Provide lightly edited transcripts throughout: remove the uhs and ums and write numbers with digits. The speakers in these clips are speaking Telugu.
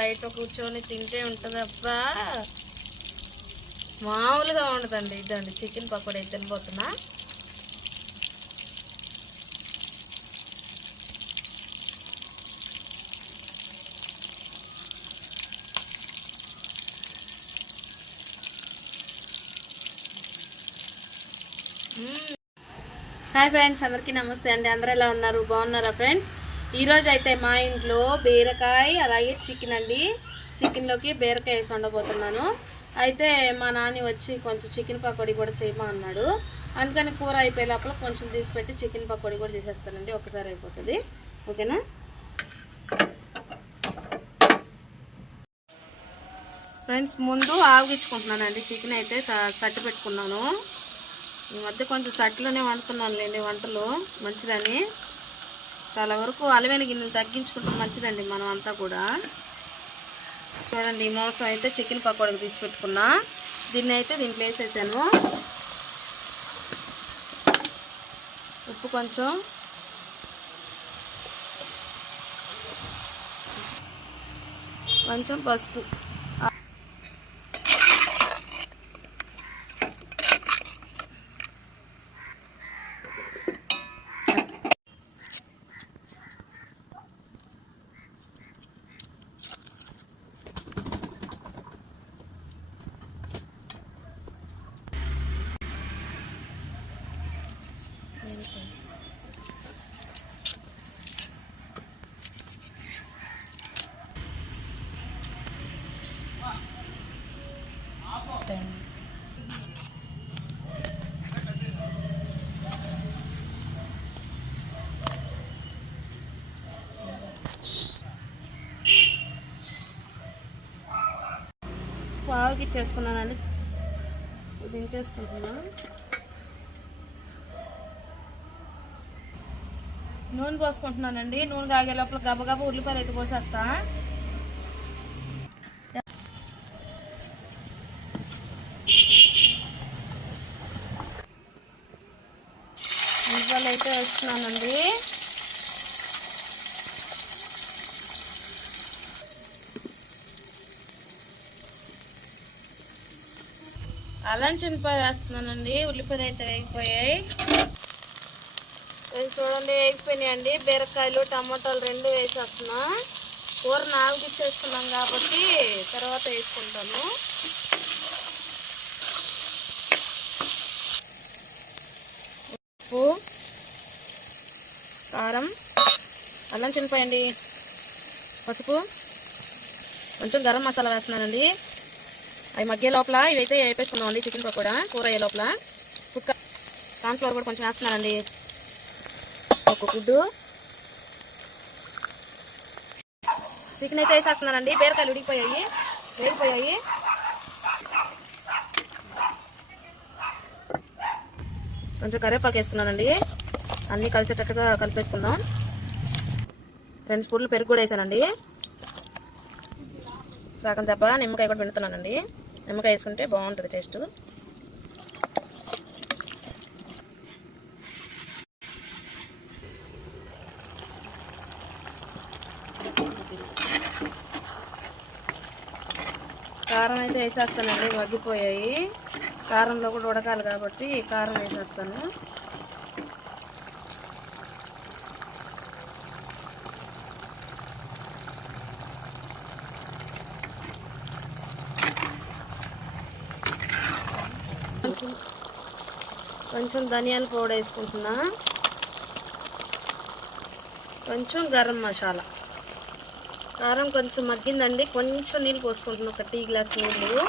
బయట కూర్చొని తింటే ఉంటుంది అబ్బా, మామూలుగా ఉండదండి. ఇదండి చికెన్ పకోడీ తినబోతున్నా. హాయ్ ఫ్రెండ్స్, అందరికీ నమస్తే అండి. అందరూ ఎలా ఉన్నారు? బాగున్నారా ఫ్రెండ్స్? ఈరోజు అయితే మా ఇంట్లో బీరకాయ అలాగే చికెన్ అండి. చికెన్లోకి బీరకాయ వేసి వండబోతున్నాను. అయితే మా నాన్న వచ్చి కొంచెం చికెన్ పకోడీ కూడా చేయమా అన్నాడు. అందుకని కూర అయిపోయే లోపల కొంచెం తీసి పెట్టి చికెన్ పకోడీ కూడా చేసేస్తానండి. ఒకసారి అయిపోతుంది. ఓకేనా? ఫ్రెండ్స్, ముందు ఆవగించుకుంటున్నానండి. చికెన్ అయితే సట్టి పెట్టుకున్నాను. ఈ మధ్య కొంచెం సట్లోనే వండుతున్నాను లేండి వంటలు, మంచిదని. చాలా వరకు అలవేని గిన్నెలు తగ్గించుకుంటాం, మంచిదండి మనం అంతా కూడా. చూడండి, ఈ మోసం అయితే చికెన్ పకోడీకి తీసి పెట్టుకున్నా. దీన్ని అయితే దీంట్లో వేసేసాను. ఉప్పు కొంచెం పసుపు, పావుకి ఇచ్చేసుకున్నానండి. దించేసుకుంటున్నాను. నూనె పోసుకుంటున్నానండి. నూనె కాగే లోపల గబగబా ఉల్లిపాయలు అయితే పోసేస్తా. ఉల్లిపాయలు అయితే వేస్తున్నానండి. అల్లం చిన్నపాయ వేస్తున్నానండి. ఉల్లిపాయలు అయితే వేగిపోయాయి. చూడండి, వేగిపోయినాయండి. బీరకాయలు టమాటాలు రెండు వేసేస్తున్నా. కూర నాలుగిచ్చేసుకున్నాం కాబట్టి తర్వాత వేసుకుంటాను. ఉప్పు, కారం, అల్లం చిన్నపాయ అండి, పసుపు, కొంచెం గరం మసాలా వేస్తున్నానండి. అవి మగ్గే లోపల ఇవైతే వేపేసుకున్నామండి. చికెన్ పకోడా కూర అయ్యే లోపల కార్న్ఫ్లవర్ కూడా కొంచెం వేస్తున్నానండి. ఒక గుడ్డు చికెన్ అయితే వేసేస్తున్నానండి. బీరకాయలు వేగిపోయాయి. కొంచెం కరివేపాకు వేసుకున్నానండి. అన్నీ కలిసేటట్టుగా కలిపేసుకుందాం. 2 స్పూన్లు పెరుగు కూడా వేసానండి. సగం దెబ్బ నిమ్మకాయ కూడా పిండుతున్నానండి. నిమ్మకాయ వేసుకుంటే బాగుంటుంది టేస్ట్. కారం అయితే వేసేస్తానండి. మగ్గిపోయాయి. కారంలో కూడా ఉడకాలి కాబట్టి కారం వేసేస్తాను. కొంచెం ధనియాల పౌడర్ వేసుకుంటున్నా. కొంచెం గరం మసాలా. కారం కొంచెం మగ్గిందండి. కొంచెం నీళ్ళు పోసుకుంటున్నా, ఒక టీ గ్లాస్ నీళ్ళు.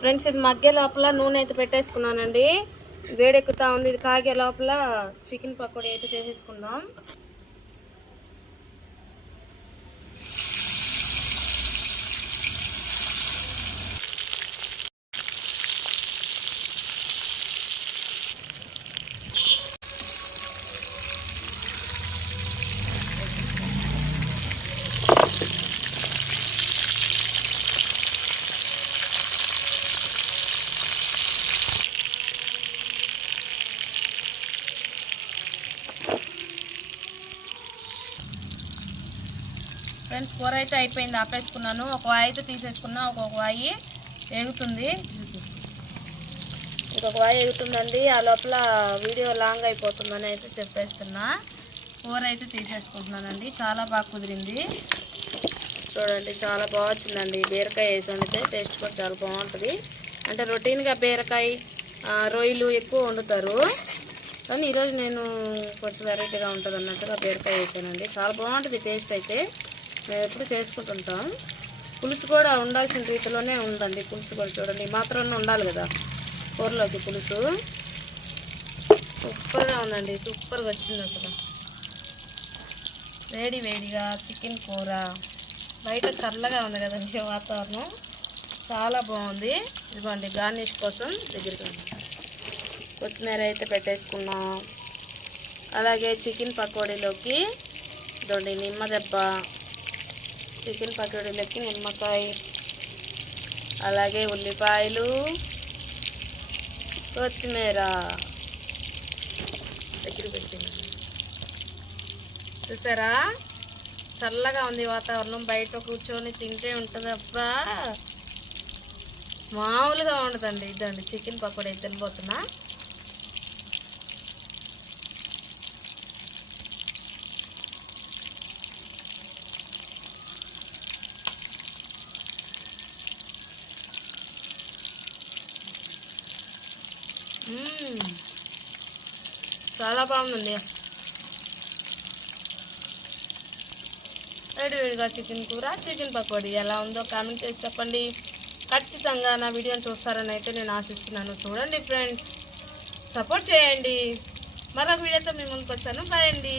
ఫ్రెండ్స్, ఇది మగ్గే లోపల నూనె అయితే పెట్టేసుకున్నానండి. వేడెక్కుతా ఉంది. ఇది కాగే లోపల చికెన్ పకోడీ అయితే చేసేసుకుందాం. ఫ్రెండ్స్ కూర అయితే అయిపోయింది, ఆపేసుకున్నాను. ఒక వాయి అయితే తీసేసుకున్నా, ఒక్కొక్క వాయి ఎగుతుంది, ఇంకొక వాయి ఎగుతుందండి. ఆ లోపల వీడియో లాంగ్ అయిపోతుందని అయితే చెప్పేస్తున్నా. కూర అయితే తీసేసుకుంటున్నానండి. చాలా బాగా కుదిరింది చూడండి, చాలా బాగా వచ్చిందండి. బీరకాయ వేసి వండితే టేస్ట్ కూడా చాలా బాగుంటుంది. అంటే రొటీన్గా బీరకాయ రొయ్యలు ఎక్కువ వండుతారు, కానీ ఈరోజు నేను కొంచెం వెరైటీగా ఉంటుంది అన్నట్టుగా బీరకాయ వేసానండి. చాలా బాగుంటుంది టేస్ట్ అయితే. మేము ఎప్పుడు చేసుకుంటుంటాం. పులుసు కూడా ఉండాల్సిన రీతిలోనే ఉందండి. పులుసు కూడా చూడండి, మాత్రమే ఉండాలి కదా కూరలోకి పులుసు. సూపర్గా ఉందండి, సూపర్గా వచ్చింది అసలు. వేడి వేడిగా చికెన్ కూర, బయట చల్లగా ఉంది కదండి వాతావరణం, చాలా బాగుంది. ఇదిగోండి గార్నిష్ కోసం దగ్గరికి కొత్తిమీర అయితే పెట్టేసుకున్నాం. అలాగే చికెన్ పకోడీలోకి ఇదిగోండి నిమ్మ దెబ్బ, చికెన్ పకోడీలోకి నిమ్మకాయ, అలాగే ఉల్లిపాయలు, కొత్తిమీర దగ్గర పెట్టిన చూసారా. చల్లగా ఉంది వాతావరణం, బయట కూర్చొని తింటే ఉంటుంది. అబ్బా మామూలుగా ఉండదండి. ఇదండి చికెన్ పకోడీ అయితే తినబోతున్నా. చాలా బాగుందండి. వేడివేడిగా చికెన్ కూర, చికెన్ పకోడీ ఎలా ఉందో కామెంట్ చేసి చెప్పండి. ఖచ్చితంగా నా వీడియోని చూస్తారని అయితే నేను ఆశిస్తున్నాను. చూడండి ఫ్రెండ్స్, సపోర్ట్ చేయండి. మరొక వీడియోతో మీ ముందుకు వస్తాను. బాయ్ అండి.